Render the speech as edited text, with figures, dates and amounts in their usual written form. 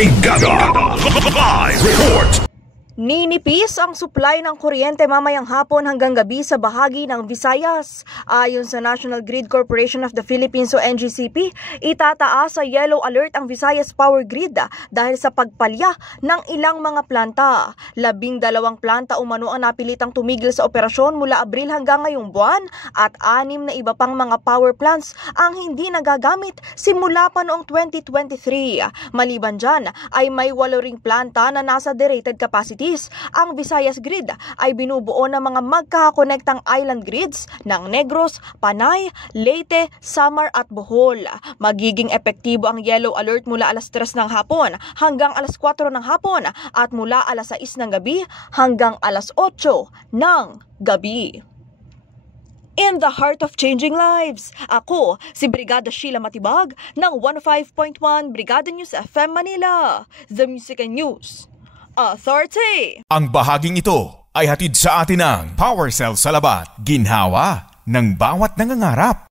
Brigada Live Report. Ninipis ang supply ng kuryente mamayang hapon hanggang gabi sa bahagi ng Visayas. Ayon sa National Grid Corporation of the Philippines o NGCP, itataas sa yellow alert ang Visayas Power Grid dahil sa pagpalya ng ilang mga planta. 12 planta umano ang napilitang tumigil sa operasyon mula Abril hanggang ngayong buwan at 6 na iba pang mga power plants ang hindi nagagamit simula pa noong 2023. Maliban dyan ay may 8 ring planta na nasa derated capacity. Ang Visayas Grid ay binubuo ng mga magkakakonektang island grids ng Negros, Panay, Leyte, Samar at Bohol. Magiging epektibo ang yellow alert mula alas 3 ng hapon hanggang alas 4 ng hapon at mula alas 6 ng gabi hanggang alas 8 ng gabi. In the heart of changing lives, ako si Brigada Sheila Matibag ng 105.1 Brigada News FM Manila, The Music and News Authority. Ang bahaging ito ay hatid sa atin ng Power Cell Salabat, ginhawa ng bawat nangangarap.